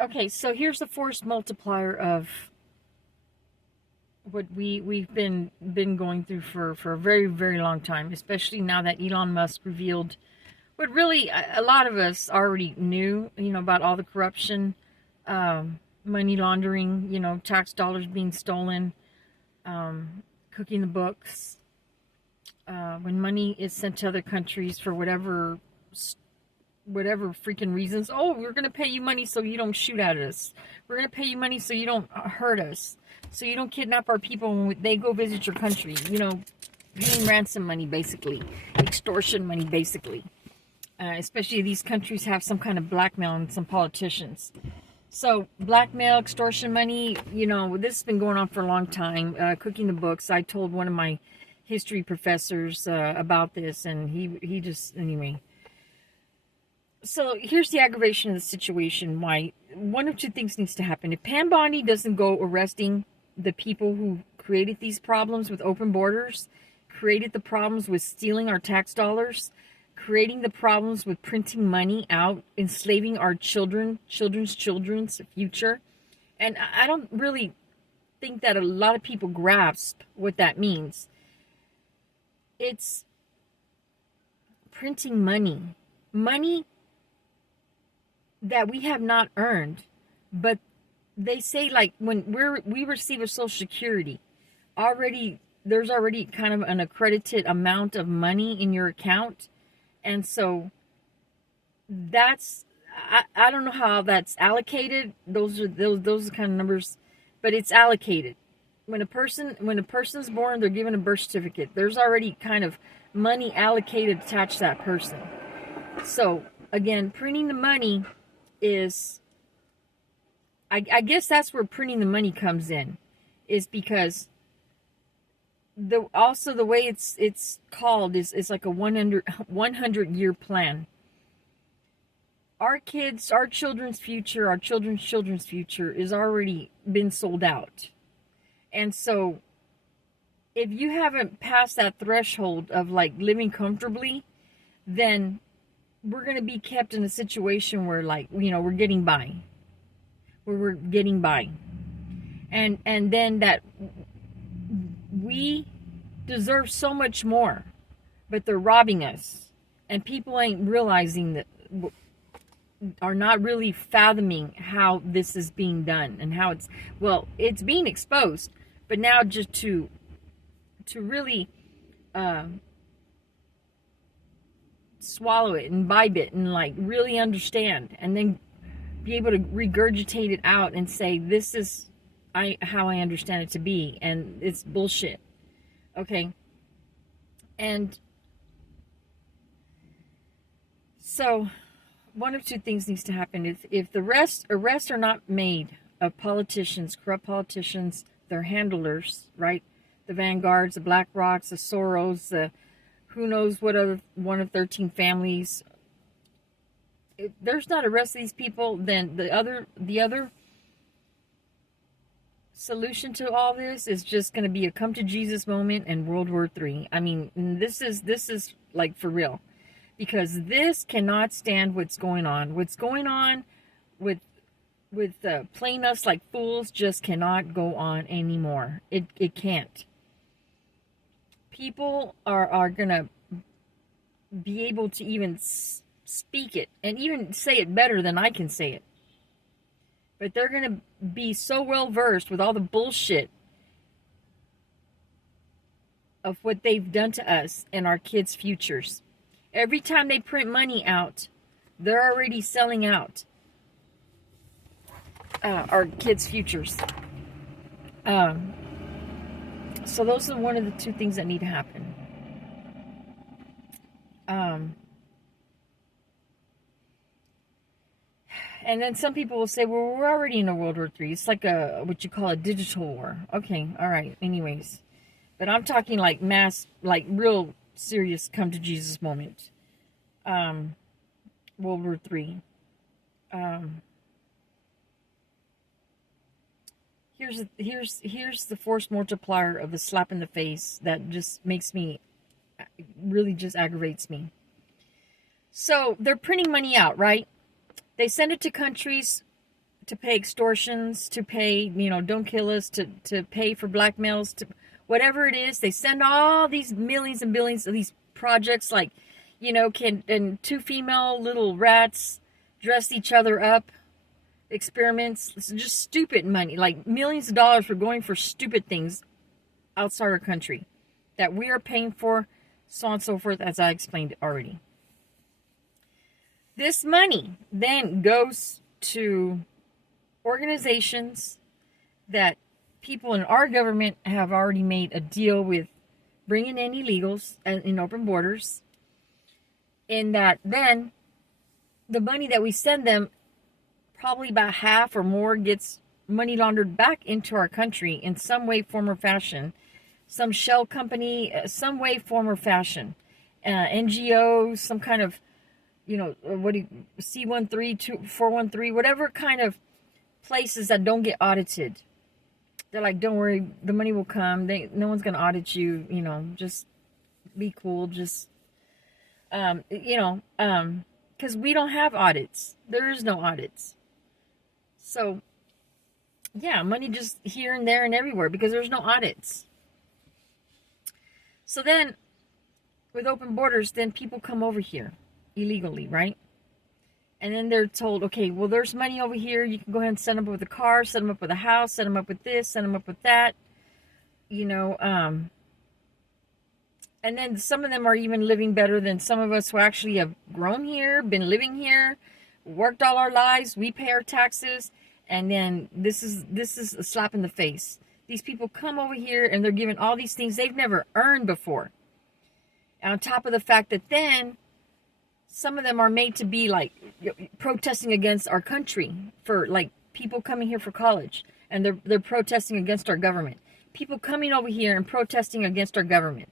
Okay, so here's the force multiplier of what we've been going through for a very very long time, especially now that Elon Musk revealed what really a lot of us already knew, about all the corruption, money laundering, tax dollars being stolen, cooking the books, when money is sent to other countries for whatever freaking reasons. Oh, we're going to pay you money so you don't shoot at us. We're going to pay you money so you don't hurt us. So you don't kidnap our people when they go visit your country. Paying ransom money, basically. Extortion money, basically. Especially these countries have some kind of blackmail and some politicians. So blackmail, extortion money, this has been going on for a long time. Cooking the books. I told one of my history professors about this, and he just, anyway. So here's the aggravation of the situation. Why one of two things needs to happen. If Pam Bondi doesn't go arresting the people who created these problems with open borders, created the problems with stealing our tax dollars, creating the problems with printing money out, enslaving our children's future. And I don't really think that a lot of people grasp what that means. It's printing money that we have not earned. But they say, like, when we receive a social security, there's already kind of an accredited amount of money in your account. And so that's, I don't know how that's allocated. Those are the kind of numbers, but it's allocated. When a person's born, they're given a birth certificate. There's already kind of money allocated attached to that person. So again, printing the money is, I guess that's where printing the money comes in, is because the way it's called is like a 100-year plan. Our children's future, our children's children's future is already been sold out. And so if you haven't passed that threshold of like living comfortably, then we're going to be kept in a situation where, like, we're getting by. We're getting by. And then that we deserve so much more, but they're robbing us. And people ain't realizing that, are not really fathoming how this is being done and how it's being exposed. But now just to really swallow it and imbibe it and like really understand, and then be able to regurgitate it out and say, this is how I understand it to be, and it's bullshit. Okay. And so one of two things needs to happen. If the arrests are not made of politicians, corrupt politicians, their handlers, right? The Vanguards, the Black Rocks, the Soros, the who knows what other one of 13 families. If there's not arrest of these people, then the other solution to all this is just going to be a come to Jesus moment and World War III. I mean, this is like for real, because this cannot stand what's going on. What's going on with playing us like fools just cannot go on anymore. It can't. People are gonna be able to even speak it and even say it better than I can say it. But they're going to be so well versed with all the bullshit of what they've done to us and our kids' futures. Every time they print money out, they're already selling out our kids' futures. So those are one of the two things that need to happen. And then some people will say, well, we're already in a World War III. It's like what you call a digital war. Okay, all right, anyways. But I'm talking like mass, like real serious come to Jesus moment. World War III. Here's the force multiplier of the slap in the face that just makes me, really just aggravates me. So they're printing money out, right? They send it to countries to pay extortions, to pay, don't kill us, to pay for blackmails, to whatever it is. They send all these millions and billions of these projects, like, and two female little rats dress each other up, experiments. It's just stupid money, like millions of dollars for going for stupid things outside our country that we are paying for, so on and so forth, as I explained already. This money then goes to organizations that people in our government have already made a deal with bringing in illegals in open borders, in that then the money that we send them, probably about half or more, gets money laundered back into our country in some way, form, or fashion. Some shell company, some way, form, or fashion. NGO, some kind of, C13, 413, whatever kind of places that don't get audited. They're like, don't worry, the money will come. No one's going to audit you, just be cool. Just, because we don't have audits. There is no audits. So, yeah, money just here and there and everywhere because there's no audits. So then, with open borders, then people come over here illegally, right? And then they're told, okay, well, there's money over here. You can go ahead and set them up with a car, set them up with a house, set them up with this, set them up with that. And then some of them are even living better than some of us who actually have grown here, been living here, worked all our lives. We pay our taxes. And then this is a slap in the face. These people come over here and they're given all these things they've never earned before. And on top of the fact that then some of them are made to be like protesting against our country, for like people coming here for college, and they're protesting against our government. People coming over here and protesting against our government,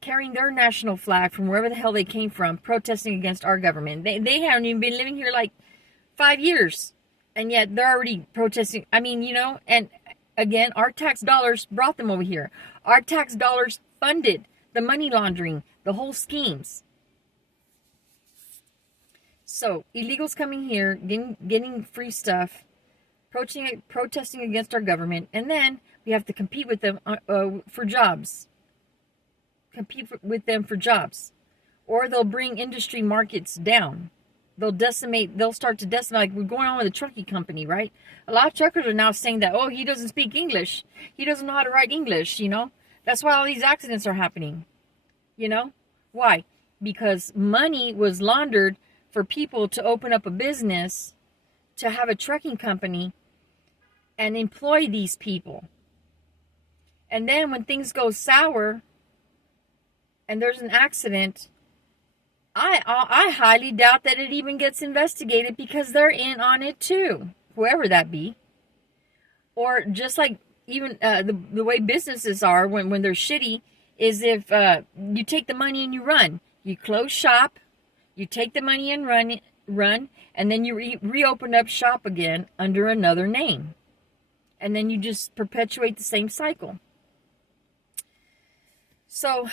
carrying their national flag from wherever the hell they came from, protesting against our government. They haven't even been living here like 5 years, and yet they're already protesting. I mean, and again, our tax dollars brought them over here. Our tax dollars funded the money laundering, the whole schemes. So, illegals coming here, getting free stuff, protesting against our government, and then we have to compete with them for jobs. Or they'll bring industry markets down. They'll start to decimate, like we're going on with the trucking company, right? A lot of truckers are now saying that, he doesn't speak English. He doesn't know how to write English, That's why all these accidents are happening. Why? Because money was laundered for people to open up a business, to have a trucking company, and employ these people. And then when things go sour, and there's an accident, I highly doubt that it even gets investigated because they're in on it too, whoever that be. Or just like even the way businesses are when they're shitty, is if you take the money and you run. You close shop, you take the money and run, and then you reopen up shop again under another name. And then you just perpetuate the same cycle. So,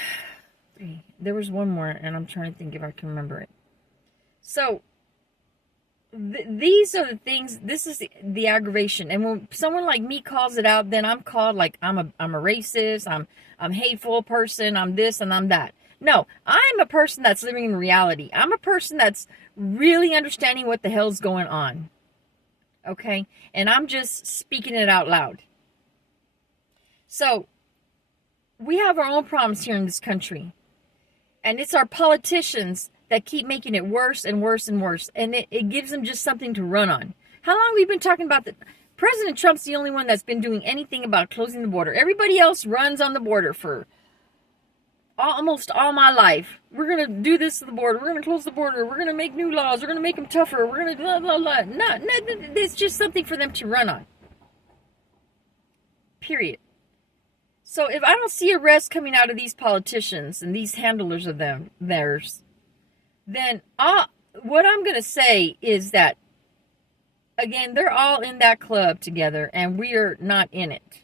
there was one more, and I'm trying to think if I can remember it. So, these are the things, this is the aggravation. And when someone like me calls it out, then I'm called like I'm a racist, I'm a hateful person, I'm this and I'm that. No, I'm a person that's living in reality. I'm a person that's really understanding what the hell's going on. Okay? And I'm just speaking it out loud. So, we have our own problems here in this country. And it's our politicians that keep making it worse and worse and worse. And it gives them just something to run on. How long have we been talking about that? President Trump's the only one that's been doing anything about closing the border. Everybody else runs on the border for almost all my life. We're going to do this to the border. We're going to close the border. We're going to make new laws. We're going to make them tougher. We're going to blah, blah, blah. No, it's just something for them to run on. Period. So if I don't see arrests coming out of these politicians and these handlers of theirs, then what I'm going to say is that, again, they're all in that club together and we are not in it.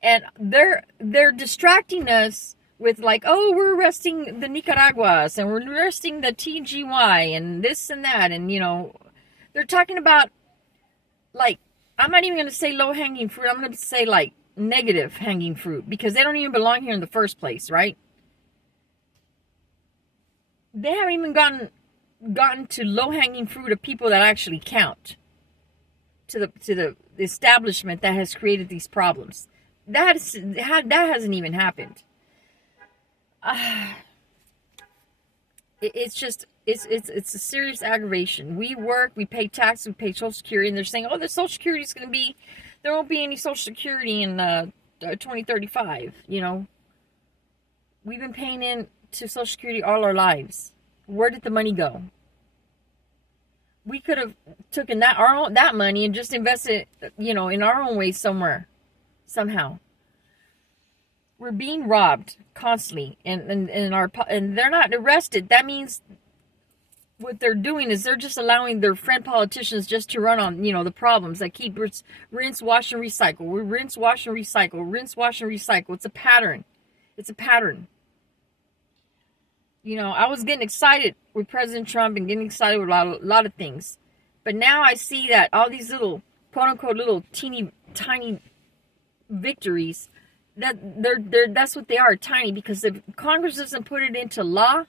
And they're distracting us with like, we're arresting the Nicaraguas and we're arresting the TGY and this and that. And, they're talking about like, I'm not even going to say low hanging fruit. I'm going to say like negative hanging fruit because they don't even belong here in the first place, right? They haven't even gotten to low hanging fruit of people that actually count to the establishment that has created these problems. That hasn't even happened. It's just it's a serious aggravation. We work, we pay taxes, we pay Social Security, and they're saying, oh, the Social Security is going to be, there won't be any Social Security in 2035. You know, we've been paying in to Social Security all our lives. Where did the money go? We could have taken that money and just invested, you know, in our own way somewhere, somehow. We're being robbed constantly, and they're not arrested. That means what they're doing is they're just allowing their friend politicians just to run on, you know, the problems that keep rinse, wash, and recycle. We rinse, wash, and recycle. Rinse, wash, and recycle. It's a pattern. It's a pattern. You know, I was getting excited with President Trump and getting excited with a lot of things, but now I see that all these little, quote unquote, little teeny tiny victories, that that's what they are, tiny, because if Congress doesn't put it into law,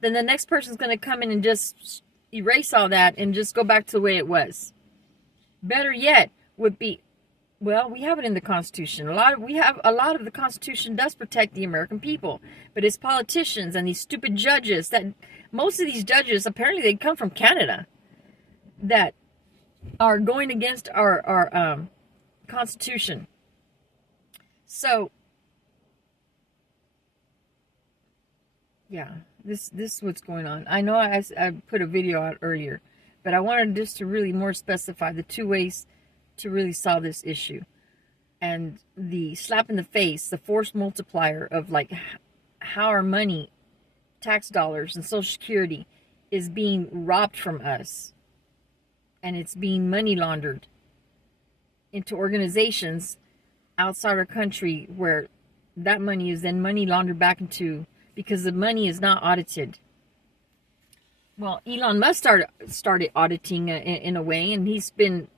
then the next person's going to come in and just erase all that and just go back to the way it was. Better yet would be, well, we have it in the Constitution. A lot of the Constitution does protect the American people, but it's politicians and these stupid judges that, most of these judges, apparently they come from Canada, that are going against our Constitution. So, yeah, this is what's going on. I know I put a video out earlier, but I wanted just to really more specify the two ways to really solve this issue. And the slap in the face, the force multiplier of like how our money, tax dollars and Social Security is being robbed from us. And it's being money laundered into organizations outside our country where that money is then money laundered back into, because the money is not audited. Well, Elon Musk started auditing in a way, and he's been,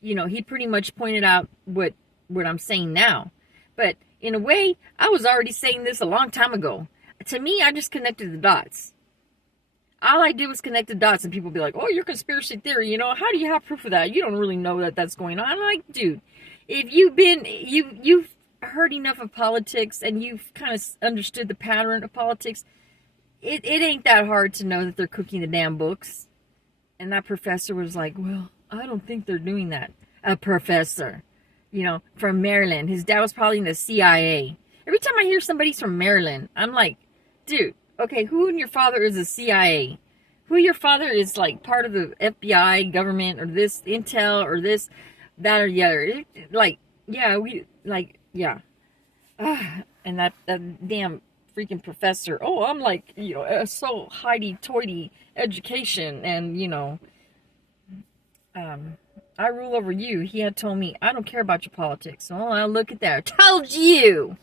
you know, he pretty much pointed out what I'm saying now. But in a way, I was already saying this a long time ago. To me, I just connected the dots. All I did was connect the dots, and people be like, oh, you're conspiracy theory, you know, how do you have proof of that? You don't really know that that's going on. I'm like, dude, if you've heard enough of politics and you've kind of understood the pattern of politics, it ain't that hard to know that they're cooking the damn books. And that professor was like, well, I don't think they're doing that. A professor, you know, from Maryland. His dad was probably in the CIA. Every time I hear somebody's from Maryland, I'm like, dude, okay, who in your father is the CIA? Who your father is like part of the FBI government or this Intel or this, that or the other. Like, yeah, and that damn freaking professor. Oh, I'm like, you know, so hoity-toity education, and you know, I rule over you. He had told me, I don't care about your politics. Oh, look at that. I told you.